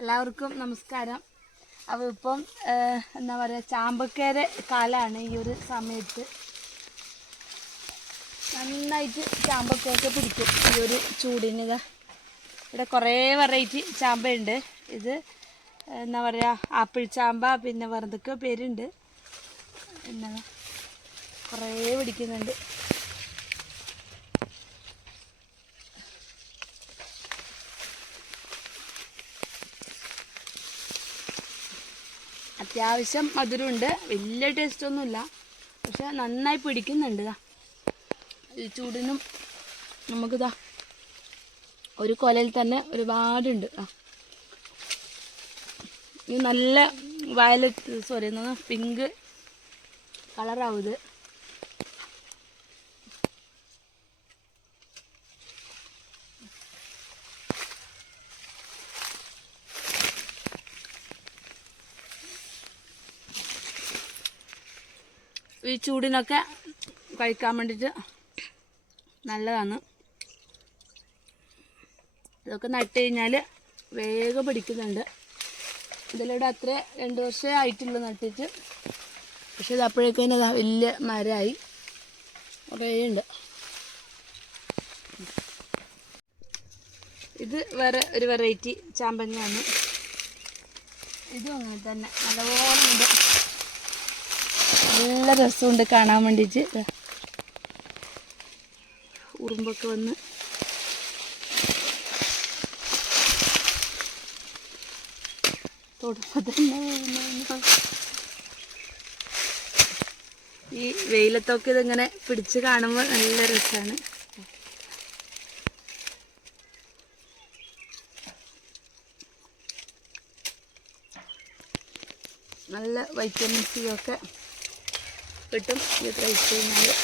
എല്ലാവർക്കും നമസ്കാരം. അപ്പോൾ ഇപ്പം എന്താ പറയുക ചാമ്പക്കേരെ കാലമാണ് ഈ ഒരു സമയത്ത് നന്നായിട്ട് ചാമ്പക്കൊക്കെ പിടിക്കും. ഈ ഒരു ചൂടിന് ഇവിടെ കുറേ വെറൈറ്റി ചാമ്പയുണ്ട്. ഇത് എന്താ പറയുക ആപ്പിൾ ചാമ്പ പിന്നെ വെറുതൊക്കെ പേരുണ്ട്. എന്താ കുറേ പിടിക്കുന്നുണ്ട്. അത്യാവശ്യം മധുരമുണ്ട്. വലിയ ടേസ്റ്റൊന്നുമില്ല പക്ഷെ നന്നായി പിടിക്കുന്നുണ്ട് ഇതാ ഈ ചൂടിനും നമുക്കിതാ ഒരു കൊലയിൽ തന്നെ ഒരുപാടുണ്ട് ആ ഇത് നല്ല വയലറ്റ് സോറി പിങ്ക് കളറാവും ഈ ചൂടിനൊക്കെ കഴിക്കാൻ വേണ്ടിയിട്ട് നല്ലതാണ്. ഇതൊക്കെ നട്ട് കഴിഞ്ഞാൽ വേഗം പിടിക്കുന്നുണ്ട്. ഇതിലൂടെ അത്ര രണ്ട് വർഷമേ ആയിട്ടുള്ളൂ നട്ടിട്ട്. പക്ഷെ ഇത് അപ്പോഴേക്കും തന്നെ വലിയ മരമായി. കുറേ ഉണ്ട്. ഇത് വേറെ ഒരു വെറൈറ്റി ചാമ്പങ്ങയാണ്. ഇതും അങ്ങനെ തന്നെ. നല്ലപോലെ ഉണ്ട്. നല്ല രസമുണ്ട് കാണാൻ വേണ്ടിയിട്ട്. ഉറുമ്പൊക്കെ വന്ന്. ഈ വെയിലത്തൊക്കെ ഇതിങ്ങനെ പിടിച്ച് കാണുമ്പോൾ നല്ല രസമാണ് നല്ല വൈറ്റമിൻ സി ഒക്കെ കിട്ടും ഇത് കഴിച്ച് കഴിഞ്ഞാൽ